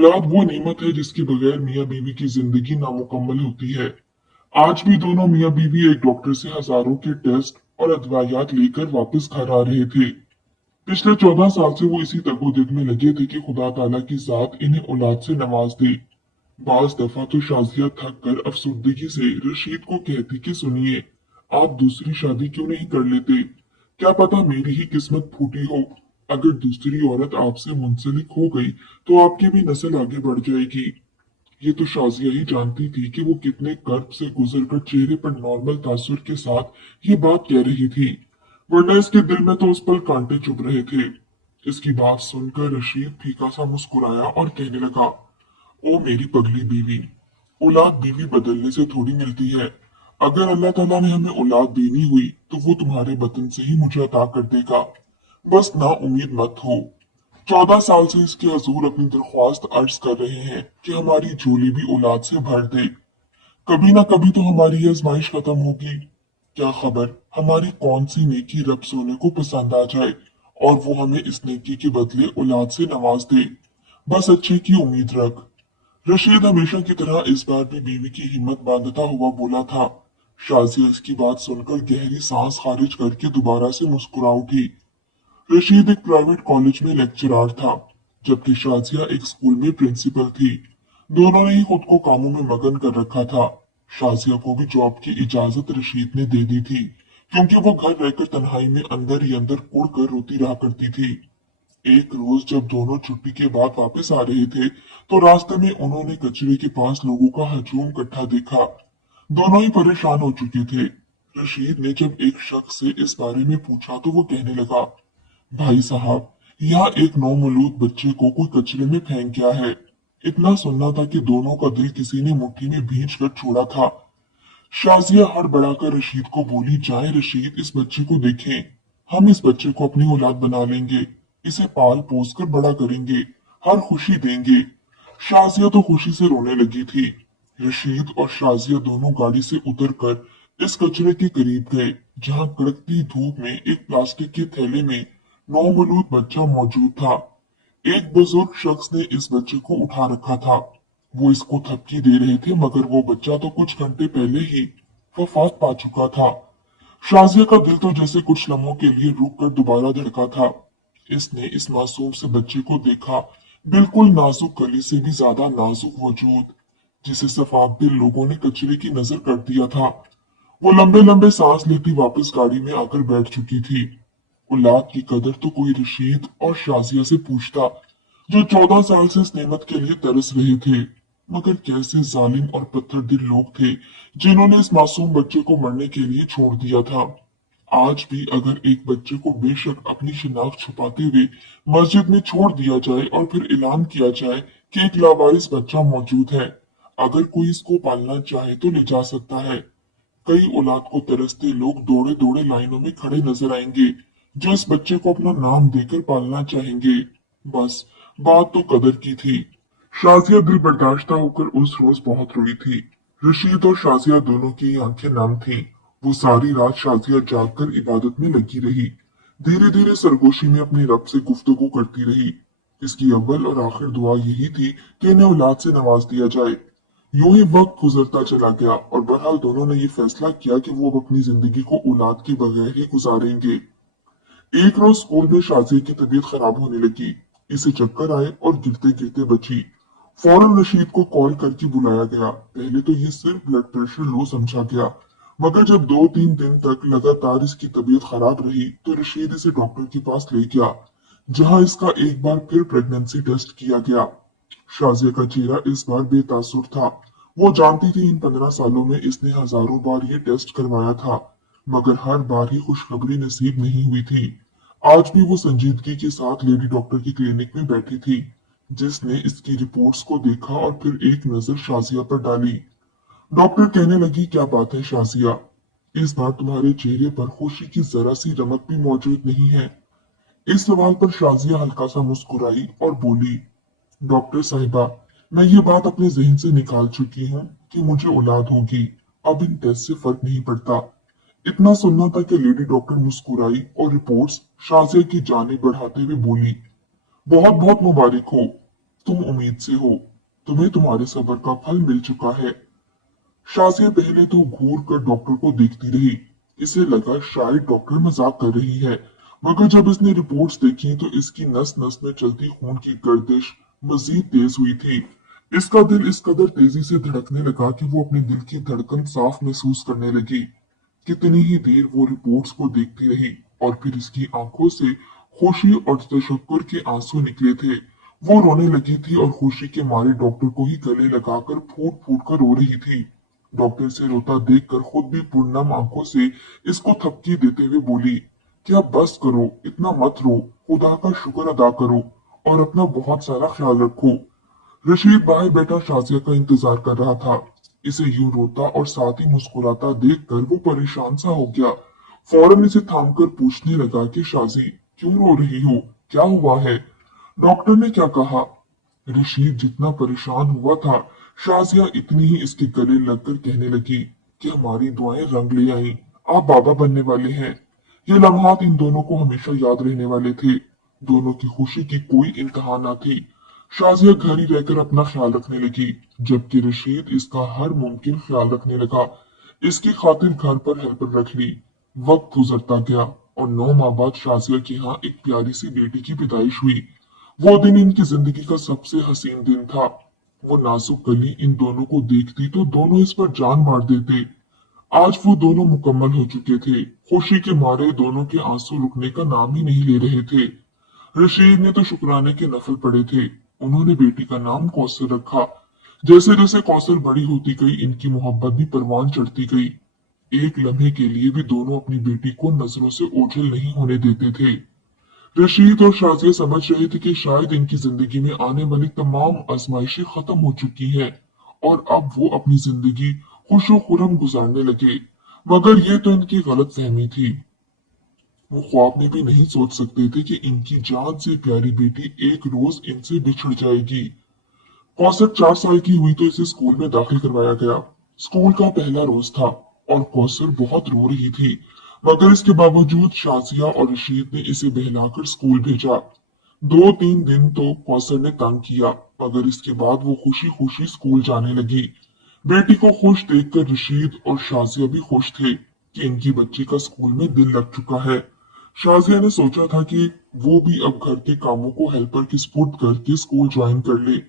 औलाद वो नेमत है जिसके बगैर मियाँ बीवी की जिंदगी नामुकम्मल होती है। आज भी दोनों मियाँ बीवी एक डॉक्टर से हजारों के टेस्ट और अदवायात लेकर वापस घर आ रहे थे। पिछले 14 साल से वो इसी तगोदिल में लगे थे कि खुदा ताला की जात इन्हें औलाद से नवाज दे। बाज दफा तो शाजिया थक कर अफसुर्दगी से रशीद को कहती कि सुनिए, आप दूसरी शादी क्यों नहीं कर लेते? क्या पता मेरी ही किस्मत फूटी हो। अगर दूसरी औरत आपसे मुंसलिक हो गई तो आपकी भी नस्ल आगे बढ़ जाएगी। ये तो शाजिया ही जानती थी कि वो कितने कर्ब से गुजरकर चेहरे पर नॉर्मल तासुर के साथ ये बात कह रही थी, वरना इसके दिल में तो उस पल कांटे चुभ रहे थे। इसकी बात सुनकर रशीद फीका सा मुस्कुराया और कहने लगा, ओ मेरी पगली बीवी, औलाद बीवी बदलने से थोड़ी मिलती है। अगर अल्लाह ताला ने हमें औलाद देनी हुई तो वो तुम्हारे बतन से ही मुझे अता कर देगा। बस ना उम्मीद मत हो। 14 साल से इसके हजूर अपनी दरख्वास्त अर्ज कर रहे हैं कि हमारी झोली भी औलाद से भर दे। कभी ना कभी तो हमारी ये आजमाइश खत्म होगी। क्या खबर हमारी कौन सी नेकी रब सोने को पसंद आ जाए और वो हमें इस नेकी के बदले औलाद से नवाज दे। बस अच्छे की उम्मीद रख। रशीद हमेशा की तरह इस बार भी बीवी की हिम्मत बांधता हुआ बोला था। शाजिया इसकी बात सुनकर गहरी सांस खारिज करके दोबारा से मुस्कुरा उठी। रशीद एक प्राइवेट कॉलेज में लेक्चरर था, जबकि शाजिया एक स्कूल में प्रिंसिपल थी। दोनों ने ही खुद को कामों में मगन कर रखा था। शाजिया को भी जॉब की इजाजत रशीद ने दे दी थी, क्योंकि वो घर रहकर तन्हाई में अंदर ही अंदर कुड़ कर रोती रहा करती थी। एक रोज जब दोनों छुट्टी के बाद वापस आ रहे थे, तो रास्ते में उन्होंने कचरे के पास लोगों का हजूम इकट्ठा देखा। दोनों ही परेशान हो चुके थे। रशीद ने जब एक शख्स से इस बारे में पूछा तो वो कहने लगा, भाई साहब, यहाँ एक नौमौलूद बच्चे को कोई कचरे में फेंक गया है। इतना सुनना था कि दोनों का दिल किसी ने मुट्ठी में भींच कर छोड़ा था। शाजिया हड़बड़ाकर रशीद को बोली, जाए रशीद, इस बच्चे को देखें। हम इस बच्चे को अपनी औलाद बना लेंगे, इसे पाल पोस कर बड़ा करेंगे, हर खुशी देंगे। शाजिया तो खुशी से रोने लगी थी। रशीद और शाजिया दोनों गाड़ी से उतरकर इस कचरे के करीब गए, जहां कड़कती धूप में एक प्लास्टिक के थैले में नौमौलूद बच्चा मौजूद था। एक बुजुर्ग शख्स ने इस बच्चे को उठा रखा था। वो इसको थपकी दे रहे थे, मगर वो बच्चा तो कुछ घंटे पहले ही वफात पा चुका था। शाजिया का दिल तो जैसे कुछ लम्हों के लिए रुक कर दोबारा धड़का था। इसने इस मासूम से बच्चे को देखा, बिल्कुल नाजुक कली से भी ज्यादा नाजुक वजूद, जिसे सफाकदिल लोगों ने कचरे की नजर कर दिया था। वो लंबे लंबे सांस लेती वापस गाड़ी में आकर बैठ चुकी थी। औलाद की कदर तो कोई रशीद और शाजिया से पूछता, जो 14 साल से इस नेमत के लिए तरस रहे थे। मगर कैसे जालिम और पत्थर दिल लोग थे जिन्होंने इस मासूम बच्चे को मरने के लिए छोड़ दिया था। आज भी अगर एक बच्चे को बेशक अपनी शिनाख्त छुपाते हुए मस्जिद में छोड़ दिया जाए और फिर ऐलान किया जाए कि एक लावारिस बच्चा मौजूद है, अगर कोई इसको पालना चाहे तो ले जा सकता है। कई औलाद को तरसते लोग दौड़े दौड़े लाइनों में खड़े नजर आएंगे, जो इस बच्चे को अपना नाम देकर पालना चाहेंगे। बस बात तो कदर की थी। शाजिया दिल बर्दाश्त होकर उस रोज बहुत रोई थी। रशीद और शाजिया दोनों की आंखें नम थीं। वो सारी रात शाजिया जागकर इबादत में लगी रही, धीरे धीरे सरगोशी में अपने रब से गुफ्तगू करती रही। इसकी अव्वल और आखिर दुआ यही थी कि इन्हें औलाद से नवाज दिया जाए। यूं ही वक्त गुजरता चला गया और बहरहाल दोनों ने ये फैसला किया कि वो अब अपनी जिंदगी को औलाद के बगैर ही गुजारेंगे। एक रोज स्कूल में शाजिया की तबीयत खराब होने लगी। इसे चक्कर आए और गिरते गिरते बची। फौरन रशीद को कॉल करके बुलाया गया। पहले तो ये सिर्फ ब्लड प्रेशर लो समझा गया, मगर जब 2-3 दिन तक लगातार इसकी तबीयत खराब रही तो रशीद इसे डॉक्टर के पास ले गया, जहां इसका एक बार फिर प्रेगनेंसी टेस्ट किया गया। शाजिया का चेहरा इस बार बेतासुर था। वो जानती थी इन 15 सालों में इसने हजारों बार ये टेस्ट करवाया था, मगर हर बार ही खुशखबरी नसीब नहीं हुई थी। आज भी वो संजीदगी के साथ लेडी डॉक्टर की क्लिनिक में बैठी थी, जिसने इसकी रिपोर्ट्स को देखा और फिर एक नजर शाजिया पर डाली। डॉक्टर कहने लगी, क्या बात है शाजिया, इस बार तुम्हारे चेहरे पर खुशी की जरा सी रमक भी मौजूद नहीं है। इस सवाल पर शाजिया हल्का सा मुस्कुराई और बोली, डॉक्टर साहिबा, मैं ये बात अपने जहन से निकाल चुकी हूँ कि मुझे औलाद होगी। अब इन टेस्ट से फर्क नहीं पड़ता। इतना सुनना था कि लेडी डॉक्टर मुस्कुराई और रिपोर्ट्स शाजिया की जाने बढ़ाते हुए बोली, बहुत बहुत मुबारक हो। तुम उम्मीद से हो, तुम्हें तुम्हारे सब्र का फल मिल चुका है। शाजिया पहले तो घूर कर डॉक्टर को देखती रही। इसे लगा शायद डॉक्टर मजाक कर रही है, मगर जब इसने रिपोर्ट्स देखी तो इसकी नस नस में चलती खून की गर्दिश मजीद तेज हुई थी। इसका दिल इस कदर तेजी से धड़कने लगा कि वो अपने दिल की धड़कन साफ महसूस करने लगी। कितनी ही देर वो रिपोर्ट्स को देखती रही और फिर इसकी आंखों से खुशी और तशक्कुर के आंसू निकले थे। वो रोने लगी थी और खुशी के मारे डॉक्टर को ही गले लगाकर फूट फूट कर रो रही थी। डॉक्टर से रोता देखकर खुद भी पूर्णम आंखों से इसको थपकी देते हुए बोली कि अब बस करो, इतना मत रो, खुदा का शुक्र अदा करो और अपना बहुत सारा ख्याल रखो। रशीद बाहर बैठा शाजिया का इंतजार कर रहा था। इसे यूं रोता और साथ ही मुस्कुराता देखकर वो परेशान सा हो गया। फौरन इसे थामकर पूछने लगा कि शाजी, क्यों रो रही हो, क्या हुआ है? डॉक्टर ने क्या कहा? रशीद जितना परेशान हुआ था, शाजिया इतनी ही इसके गले लगकर कहने लगी कि हमारी दुआएं रंग ले आईं, आप बाबा बनने वाले हैं। ये लम्हात इन दोनों को हमेशा याद रहने वाले थे। दोनों की खुशी की कोई इंतहा न थी। शाजिया घर ही रहकर अपना ख्याल रखने लगी, जबकि रशीद इसका हर मुमकिन ख्याल रखने लगा। इसकी खातिर घर पर हेल्पर रख ली। वक्त गुजरता गया और 9 माह बाद शाजिया के यहाँ एक प्यारी सी बेटी की पैदाइश हुई। वो दिन इनकी जिंदगी का सबसे हसीन दिन था। वो नाजुक कली इन दोनों को देखती तो दोनों इस पर जान मार देते। आज वो दोनों मुकम्मल हो चुके थे। खुशी के मारे दोनों के आंसू रुकने का नाम ही नहीं ले रहे थे। रशीद ने तो शुक्राने के नफल पड़े थे। उन्होंने बेटी का नाम कौसर रखा। जैसे जैसे कौसर बड़ी होती गई, इनकी मोहब्बत भी परवान चढ़ती गई। एक लम्हे के लिए भी दोनों अपनी बेटी को नजरों से ओझल नहीं होने देते थे। रशीद और शाजिया समझ रहे थे कि शायद इनकी जिंदगी में आने वाली तमाम आजमाइशें खत्म हो चुकी हैं और अब वो अपनी जिंदगी खुशो खुरम गुजारने लगे। मगर ये तो इनकी गलत फहमी थी। वो ख्वाब में भी नहीं सोच सकते थे कि इनकी जान से प्यारी बेटी एक रोज इनसे बिछड़ जाएगी। कौसर 4 साल की हुई तो इसे स्कूल में दाखिल करवाया गया। स्कूल का पहला रोज था और कौसर बहुत रो रही थी, मगर इसके बावजूद शाजिया और रशीद ने इसे बहलाकर स्कूल भेजा। 2-3 दिन तो कौसर ने तंग किया, मगर इसके बाद वो खुशी खुशी स्कूल जाने लगी। बेटी को खुश देखकर रशीद और शाजिया भी खुश थे कि इनकी बच्ची का स्कूल में दिल लग चुका है। शाजिया ने सोचा था कि वो भी अब घर के कामों को हेल्पर की सपुर्द करके स्कूल ज्वाइन कर ले।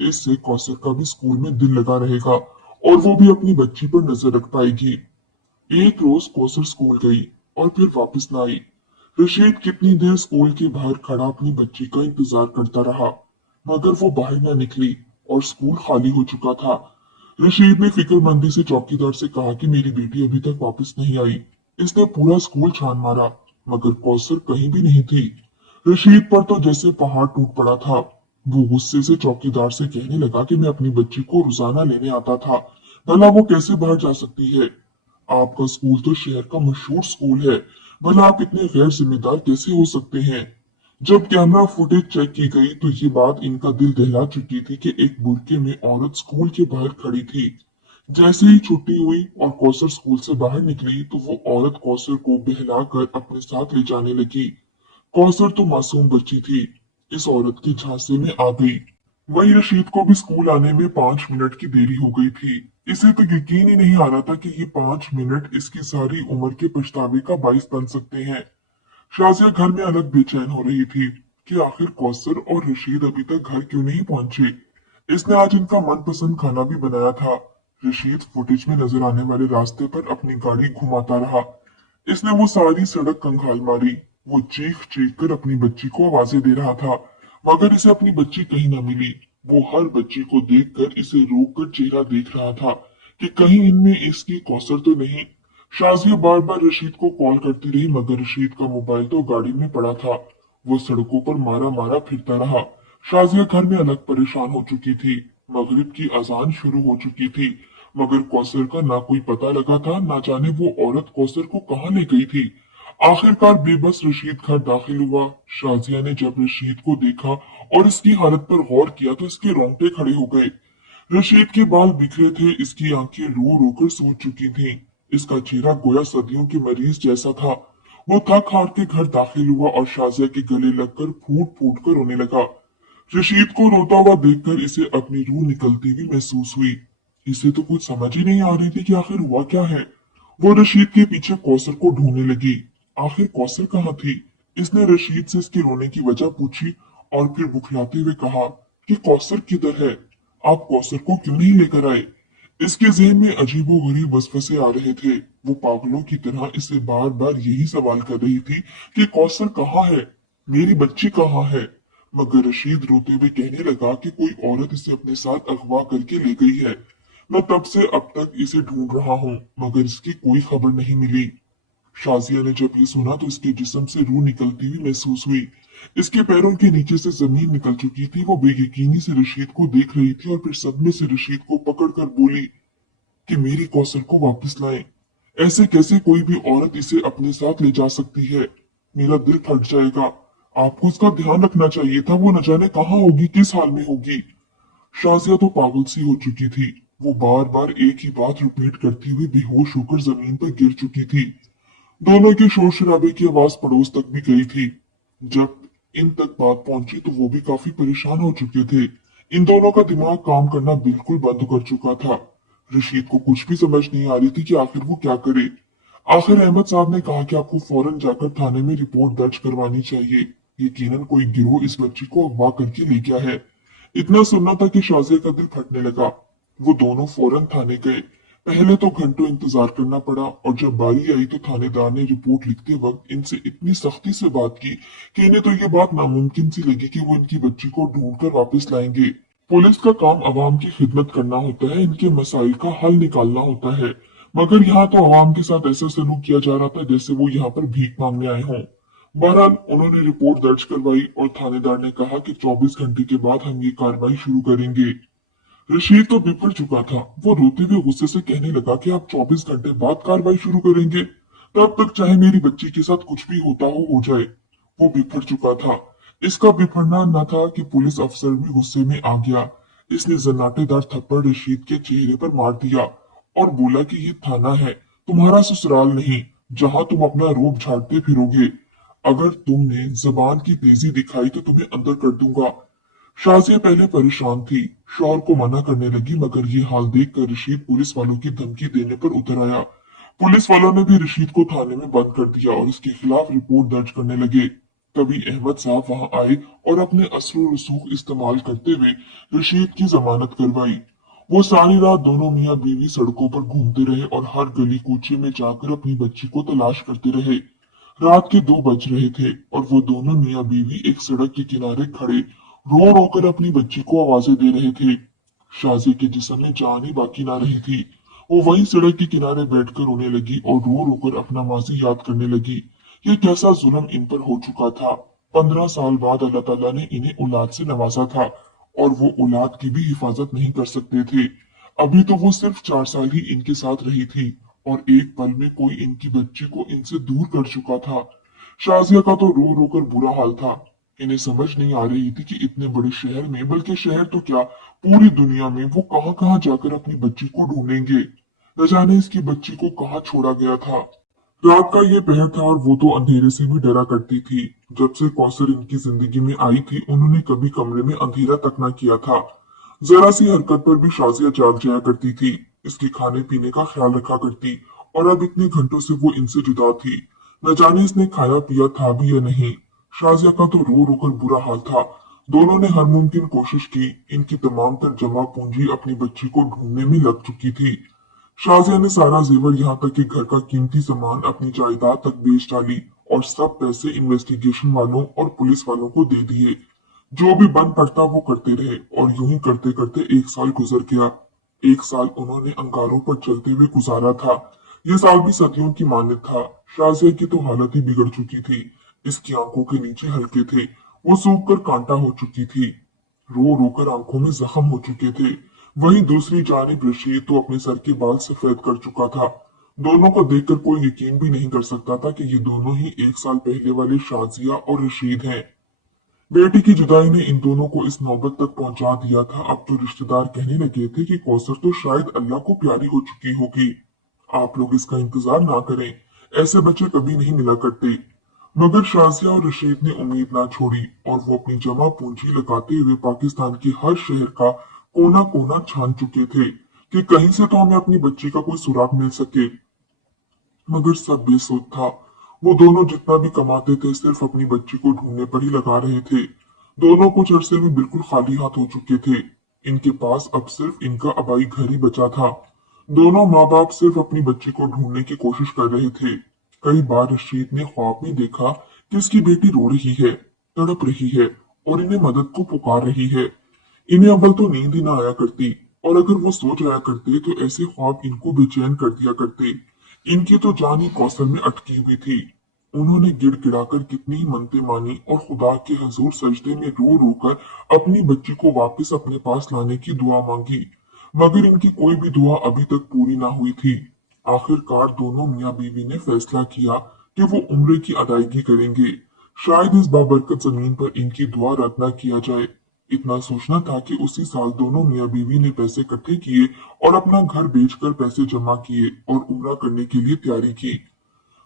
इससे कौसर का भी स्कूल में दिल लगा रहेगा और वो भी अपनी बच्ची पर नजर रख पाएगी। एक रोज कौसर स्कूल गई और फिर वापस न आई। रशीद कितनी देर स्कूल के बाहर खड़ा अपनी बच्ची का इंतजार करता रहा, मगर वो बाहर न निकली और स्कूल खाली हो चुका था। रशीद ने फिक्रमंदी से चौकीदार से कहा कि मेरी बेटी अभी तक वापस नहीं आई। इसने पूरा स्कूल छान मारा, मगर कौसर कहीं भी नहीं थी। रशीद पर तो जैसे पहाड़ टूट पड़ा था। वो गुस्से से चौकीदार से कहने लगा कि मैं अपनी बच्ची को रोजाना लेने आता था, भला वो कैसे बाहर जा सकती है? आपका स्कूल तो शहर का मशहूर स्कूल है, भला आप इतने गैर जिम्मेदार कैसे हो सकते हैं? जब कैमरा फुटेज चेक की गई तो ये बात इनका दिल दहला चुकी थी कि एक बुरके में औरत स्कूल के बाहर खड़ी थी। जैसे ही छुट्टी हुई और कौसर स्कूल से बाहर निकली तो वो औरत कौसर को बहलाकर अपने साथ ले जाने लगी। कौसर तो मासूम बच्ची थी, इस औरत के झांसे में आ गई। वहीं रशीद को भी स्कूल आने में 5 मिनट की देरी हो गई थी। इसे तो यकीन ही नहीं आ रहा था कि ये 5 मिनट इसकी सारी उम्र के पछतावे का बाइस बन सकते हैं। शाजिया घर में अलग बेचैन हो रही थी कि आखिर कौसर और रशीद अभी तक घर क्यों नहीं पहुंचे। इसने आज इनका मनपसंद खाना भी बनाया था। रशीद फुटेज में नजर आने वाले रास्ते पर अपनी गाड़ी घुमाता रहा। इसने वो सारी सड़क कंगाल मारी। वो चीख चीख कर अपनी बच्ची को आवाजें दे रहा था, मगर इसे अपनी बच्ची कहीं न मिली। वो हर बच्ची को देखकर इसे रोक कर चेहरा देख रहा था कि कहीं इनमें इसकी कौसर तो नहीं। शाजिया बार बार रशीद को कॉल करती रही, मगर रशीद का मोबाइल तो गाड़ी में पड़ा था। वो सड़कों पर मारा मारा फिरता रहा। शाजिया घर में अलग परेशान हो चुकी थी। मगरिब की अजान शुरू हो चुकी थी, मगर कौसर का ना कोई पता लगा था, ना जाने वो औरत कौसर को कहाँ ले गई थी। आखिरकार बेबस रशीद घर दाखिल हुआ। शाजिया ने जब रशीद को देखा और इसकी हालत पर गौर किया तो इसके रोंगटे खड़े हो गए। रशीद के बाल बिखरे थे, इसकी आंखें रो रो कर सूज चुकी थीं। इसका चेहरा गोया सदियों के मरीज जैसा था। वो थक हार के घर दाखिल हुआ और शाजिया के गले लगकर फूट फूट कर रोने लगा। रशीद को रोता हुआ देखकर इसे अपनी रूह निकलती हुई महसूस हुई। इसे तो कुछ समझ ही नहीं आ रही थी कि आखिर हुआ क्या है। वो रशीद के पीछे कौसर को ढूंढने लगी। आखिर कौसर कहाँ थी? इसने रशीद से इसके रोने की वजह पूछी और फिर बुखलाते हुए कहा कि कौसर किधर है? आप कौसर को क्यों नहीं लेकर आए? इसके ज़हन में अजीबोगरीब वसवसे आ रहे थे। वो पागलों की तरह इसे बार बार यही सवाल कर रही थी कि कौसर कहाँ है, मेरी बच्ची कहाँ है। मगर रशीद रोते हुए कहने लगा कि कोई औरत इसे अपने साथ अगवा करके ले गई है। मैं तब से अब तक इसे ढूंढ रहा हूँ, मगर इसकी कोई खबर नहीं मिली। शाजिया ने जब ये सुना तो इसके जिस्म से रूह निकलती हुई महसूस हुई। इसके पैरों के नीचे से जमीन निकल चुकी थी। वो बेयकीनी से रशीद को देख रही थी और फिर सदमे से रशीद को पकड़कर बोली कि मेरी कौसर को वापस लाएं। ऐसे कैसे कोई भी औरत इसे अपने साथ ले जा सकती है? मेरा दिल फट जाएगा। आपको उसका ध्यान रखना चाहिए था। वो न जाने कहाँ होगी, किस हाल में होगी। शाजिया तो पागल सी हो चुकी थी। वो बार बार एक ही बात रिपीट करती हुई बेहोश होकर जमीन पर गिर चुकी थी। दोनों के शोर शराबे की आवाज पड़ोस तक भी गई थी। जब इन तक बात पहुंची तो वो भी काफी परेशान हो चुके थे। इन दोनों का दिमाग काम करना बिल्कुल बंद कर चुका था। रशीद को कुछ भी समझ नहीं आ रही थी कि आखिर वो क्या करे। आखिर अहमद साहब ने कहा कि आपको फौरन जाकर थाने में रिपोर्ट दर्ज करवानी चाहिए। यकीनन कोई गिरोह इस बच्ची को अगवा करके ले गया है। इतना सुनना था कि शाजिया का दिल फटने लगा। वो दोनों फौरन थाने गए। पहले तो घंटों इंतजार करना पड़ा और जब बारी आई तो थानेदार ने रिपोर्ट लिखते वक्त इनसे इतनी सख्ती से बात की कि इन्हें तो ये बात नामुमकिन सी लगी कि वो इनकी बच्ची को ढूंढकर वापस लाएंगे। पुलिस का काम अवाम की खिदमत करना होता है, इनके मसाइल का हल निकालना होता है। मगर यहाँ तो अवाम के साथ ऐसा सलूक किया जा रहा था जैसे वो यहाँ पर भीख मांगने आए हों। बहरहाल उन्होंने रिपोर्ट दर्ज करवाई और थानेदार ने कहा कि 24 घंटे के बाद हम ये कार्रवाई शुरू करेंगे। रशीद तो बिफर चुका था। वो रोते हुए गुस्से से कहने लगा कि आप 24 घंटे बाद कार्रवाई शुरू करेंगे? तब तक चाहे मेरी बच्ची के साथ कुछ भी होता हो जाए। वो बिफर चुका था। इसका बिफरना न था कि पुलिस अफसर भी गुस्से में आ गया। इसने जन्नाटेदार थप्पड़ रशीद के चेहरे पर मार दिया और बोला कि ये थाना है, तुम्हारा ससुराल नहीं, जहां तुम अपना रोब झाड़ते फिरोगे। अगर तुमने जबान की तेजी दिखाई तो तुम्हें अंदर कर दूंगा। शाजिया पहले परेशान थी, शौहर को मना करने लगी, मगर ये हाल देखकर रशीद पुलिस वालों की धमकी देने पर उतर आया। पुलिस वालों ने भी रशीद को थाने में बंद कर दिया और उसके खिलाफ रिपोर्ट दर्ज करने लगे। तभी अहमद साहब वहां आए और अपने असर रसूख इस्तेमाल करते हुए रशीद की जमानत करवाई। वो सारी रात दोनों मियाँ बीवी सड़कों पर घूमते रहे और हर गली कूचे में जाकर अपनी बच्ची को तलाश करते रहे। रात के 2 बज रहे थे और वो दोनों मियाँ बीवी एक सड़क के किनारे खड़े रो रो कर अपनी बच्ची को आवाजें दे रहे थे। शाजी के जिस्म में जान ही बाकी ना रही थी। वो वहीं सड़क के किनारे बैठकर रोने लगी और रो रो कर अपना माजी याद करने लगी। ये कैसा जुल्म इन पर हो चुका था। 15 साल बाद अल्लाह ताला ने इन्हें औलाद से नवाजा था और वो औलाद की भी हिफाजत नहीं कर सकते थे। अभी तो वो सिर्फ 4 साल ही इनके साथ रही थी और एक पल में कोई इनकी बच्ची को इनसे दूर कर चुका था। शाजिया का तो रो रो कर बुरा हाल था। इन्हें समझ नहीं आ रही थी कि इतने बड़े शहर में, बल्कि शहर तो क्या पूरी दुनिया में, वो कहां कहां जाकर अपनी बच्ची को ढूंढेंगे। न जाने इसकी बच्ची को कहाँ छोड़ा गया था। रात का ये पहर था और वो तो अंधेरे से भी डरा करती थी। जब से कौसर इनकी जिंदगी में आई थी उन्होंने कभी कमरे में अंधेरा तक न किया था। जरा सी हरकत पर भी शाजिया जाग जाया करती थी। इसके खाने पीने का ख्याल रखा करती और अब इतने घंटों से वो इनसे जुदा थी। न जाने इसने खाया पिया था भी या नहीं। शाजिया का तो रो रो कर बुरा हाल था। दोनों ने हर मुमकिन कोशिश की। इनकी तमाम तर जमा पूंजी अपनी बच्ची को ढूंढने में लग चुकी थी। शाजिया ने सारा जेवर यहाँ तक कि घर का कीमती सामान अपनी जायदाद तक बेच डाली और सब पैसे इन्वेस्टिगेशन वालों और पुलिस वालों को दे दिए। जो भी बन पड़ता वो करते रहे और यूं ही करते करते 1 साल गुजर गया। 1 साल उन्होंने अंगारों पर चलते हुए गुजारा था। ये साल भी सदियों की मानत था। शाजिया की तो हालत ही बिगड़ चुकी थी। इसकी आंखों के नीचे हल्के थे, वो सूख कर कांटा हो चुकी थी। रो रो कर आंखों में जख्म हो चुके थे। वहीं दूसरी जानिब रशीद तो अपने सर के बाल सफेद कर चुका था। दोनों को देखकर कोई यकीन भी नहीं कर सकता था कि ये दोनों ही 1 साल पहले वाले शाजिया और रशीद हैं। बेटी की जुदाई ने इन दोनों को इस नौबत तक पहुंचा दिया था। अब तो रिश्तेदार कहने लगे थे कि कौसर तो शायद अल्लाह को प्यारी हो चुकी होगी। आप लोग इसका इंतजार ना करें, ऐसे बच्चे कभी नहीं मिला करते। मगर शाजिया और रशीद ने उम्मीद ना छोड़ी और वो अपनी जमा पूंजी लगाते हुए पाकिस्तान के हर शहर का कोना कोना छान चुके थे कि कहीं से तो हमें अपनी बच्ची का कोई सुराग मिल सके। मगर सब बेसुध था। वो दोनों जितना भी कमाते थे सिर्फ अपनी बच्ची को ढूंढने पर ही लगा रहे थे। दोनों कुछ अरसे में बिल्कुल खाली हाथ हो चुके थे। इनके पास अब सिर्फ इनका अबाई घर ही बचा था। दोनों माँ बाप सिर्फ अपनी बच्ची को ढूंढने की कोशिश कर रहे थे। कई बार रशीद ने ख्वाब में देखा कि इसकी बेटी रो रही है, तड़प रही है और इन्हें मदद को पुकार रही है। इन्हें अव्वल तो नींद ही ना आया करती और अगर वो सो जाया करते तो ऐसे ख्वाब इनको बेचैन कर दिया करते। इनकी तो जान ही कौसर में अटकी हुई थी। उन्होंने गिड़गिड़ाकर कितनी ही मन्नतें मानी और खुदा के हजूर सजदे में रो रो कर अपनी बच्ची को वापस अपने पास लाने की दुआ मांगी। मगर इनकी कोई भी दुआ अभी तक पूरी ना हुई थी। आखिरकार दोनों मियाँ बीवी ने फैसला किया कि वो उम्रे की अदायगी करेंगे। शायद इस बाबरकत जमीन पर इनकी दुआ रद्द न किया जाए। इतना सोचना था कि उसी साल दोनों मियाँ बीवी ने पैसे इकट्ठे किए और अपना घर बेचकर पैसे जमा किए और उम्रा करने के लिए तैयारी की।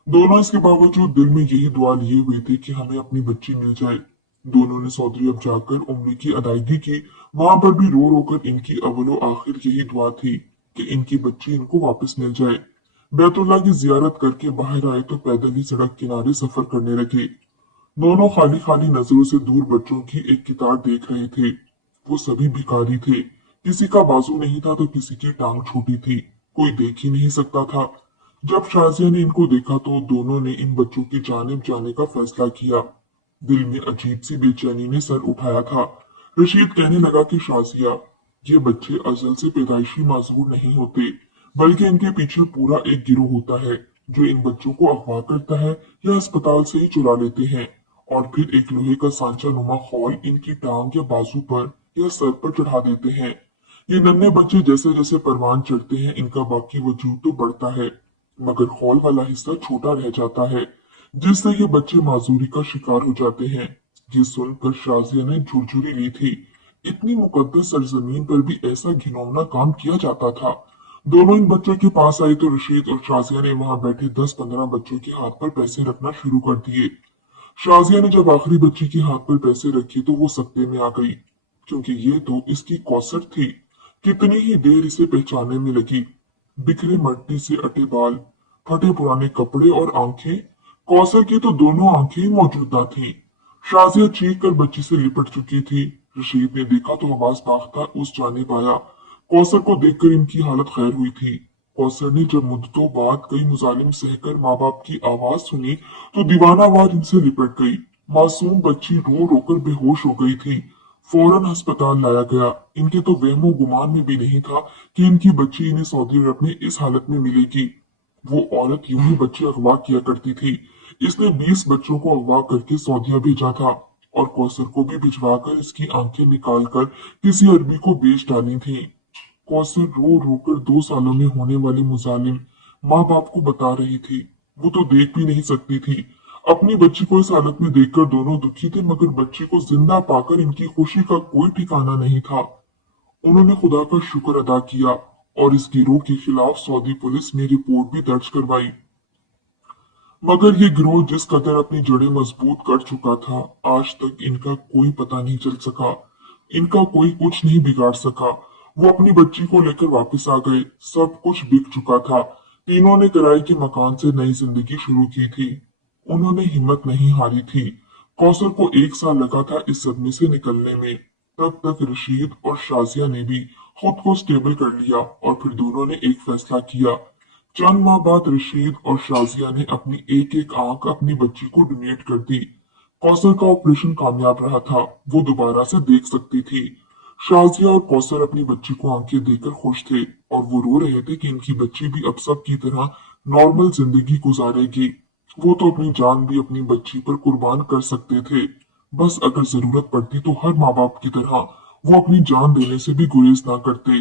दोनों इसके बावजूद दिल में यही दुआ लिए हुए थे कि हमें अपनी बच्ची मिल जाए। दोनों ने सऊदी अरब जाकर उम्रे की अदायगी की। वहां पर भी रो रो कर इनकी अव्वलो आखिर यही दुआ थी कि इनकी बच्ची इनको वापस मिल जाए। बैतुल्लाह की जियारत करके बाहर आए तो पैदल ही सड़क किनारे सफर करने लगे। दोनों खाली खाली नजरों से दूर बच्चों की एक किताब देख रहे थे। वो सभी भिखारी थे। किसी का बाजू नहीं था तो किसी की टांग छोटी थी। कोई देख ही नहीं सकता था। जब शाजिया ने इनको देखा तो दोनों ने इन बच्चों की जानिब जाने का फैसला किया। दिल में अजीब सी बेचैनी ने सर उठाया था। रशीद कहने लगा कि शाजिया, ये बच्चे अजल से पैदाइशी माजूर नहीं होते, बल्कि इनके पीछे पूरा एक गिरोह होता है जो इन बच्चों को अगवा करता है या अस्पताल से ही चुरा लेते हैं और फिर एक लोहे का सांचा नुमा खौल इनकी टांग या बाजू पर या सर पर चढ़ा देते हैं। ये नन्हे बच्चे जैसे जैसे परवान चढ़ते हैं इनका बाकी वजूद तो बढ़ता है, मगर खौल वाला हिस्सा छोटा रह जाता है, जिससे ये बच्चे माजूरी का शिकार हो जाते हैं। ये सुनकर शाजिया ने झुरझुरी ली थी। इतनी मुकद्दस सरजमीन पर भी ऐसा घिनौना काम किया जाता था। दोनों इन बच्चों के पास आए तो रशीद और शाजिया ने वहां बैठे 10-15 बच्चों के हाथ पर पैसे रखना शुरू कर दिए। शाजिया ने जब आखिरी बच्ची के हाथ पर पैसे रखे तो वो सकते में आ गई, क्योंकि ये तो इसकी कौसर थी। कितनी ही देर इसे पहचानने में लगी। बिखरे मट्टी से अटे बाल, फटे पुराने कपड़े और आंखें। कौसर की तो दोनों आंखें ही मौजूद न थी। शाजिया चीख कर बच्ची से लिपट चुकी थी। रशीद ने देखा तो आवाज भागता उस जानिब आया। कौसर को देखकर इनकी हालत खैर हुई थी। कौसर ने जब मुद्दतों बाद कई मुजालिम सहकर माँ बाप की आवाज सुनी तो दीवानावार इनसे लिपट गई। मासूम बच्ची रो रोकर बेहोश हो गई थी। फौरन अस्पताल लाया गया। इनके तो वहमो गुमान में भी नहीं था कि इनकी बच्ची इन्हें सऊदी अरब में इस हालत में मिलेगी। वो औरत यूं ही बच्चे अगवा किया करती थी। इसने 20 बच्चों को अगवा करके सऊदीया भेजा था और कौसर को भी भिजवा कर इसकी आंखें निकालकर किसी अरबी को बेच डाली थी। कौसर रो रो कर 2 सालों में होने वाले मुजालिम माँ बाप को बता रही थी। वो तो देख भी नहीं सकती थी। अपनी बच्ची को इस हालत में देखकर दोनों दुखी थे, मगर बच्ची को जिंदा पाकर इनकी खुशी का कोई ठिकाना नहीं था। उन्होंने खुदा का शुक्र अदा किया और इस गिरोह के खिलाफ सऊदी पुलिस में रिपोर्ट भी दर्ज करवाई। मगर ये गिरोह जिस कदर अपनी जड़ें मजबूत कर चुका था, आज तक इनका कोई पता नहीं चल सका। इनका कोई कुछ नहीं बिगाड़ सका। वो अपनी बच्ची को लेकर वापस आ गए। सब कुछ बिक चुका था। तीनों ने किराए के मकान से नई जिंदगी शुरू की थी। उन्होंने हिम्मत नहीं हारी थी। कौसर को 1 साल लगा था इस सदमे से निकलने में। तब तक रशीद और शाजिया ने भी खुद को स्टेबल कर लिया और फिर दोनों ने एक फैसला किया। चंद माह बाद रशीद और शाजिया ने अपनी एक एक आंख अपनी बच्ची को डोनेट कर दी। कौसर का ऑपरेशन कामयाब रहा था। वो दोबारा से देख सकती थी। शाजिया और कौसर अपनी बच्ची को आंखें देकर खुश थे और वो रो रहे थे कि इनकी बच्ची भी अब सब की तरह नॉर्मल जिंदगी गुजारेगी। वो तो अपनी जान भी अपनी बच्ची पर कुर्बान कर सकते थे। बस अगर जरूरत पड़ती तो हर माँ बाप की तरह वो अपनी जान देने से भी गुरेज ना करते।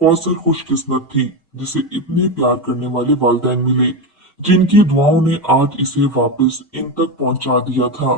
कौसर खुशकिस्मत थी जिसे इतने प्यार करने वाले वालिदैन मिले, जिनकी दुआओं ने आज इसे वापस इन तक पहुंचा दिया था।